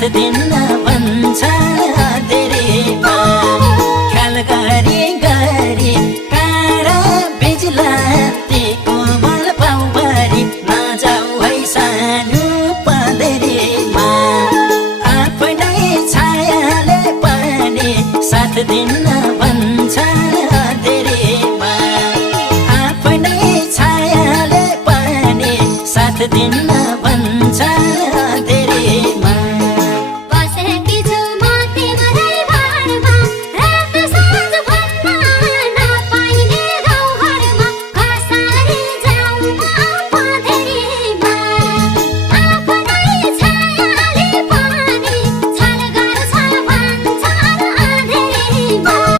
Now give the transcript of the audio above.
साथ दिन भन्छ धेरैमा ख्याल गरी गरी काँडा बिजुलाती कोमल पाउभरि नजाऊ है सानो पँधेरीमा आफ्नै छायाले पनि साथ दिन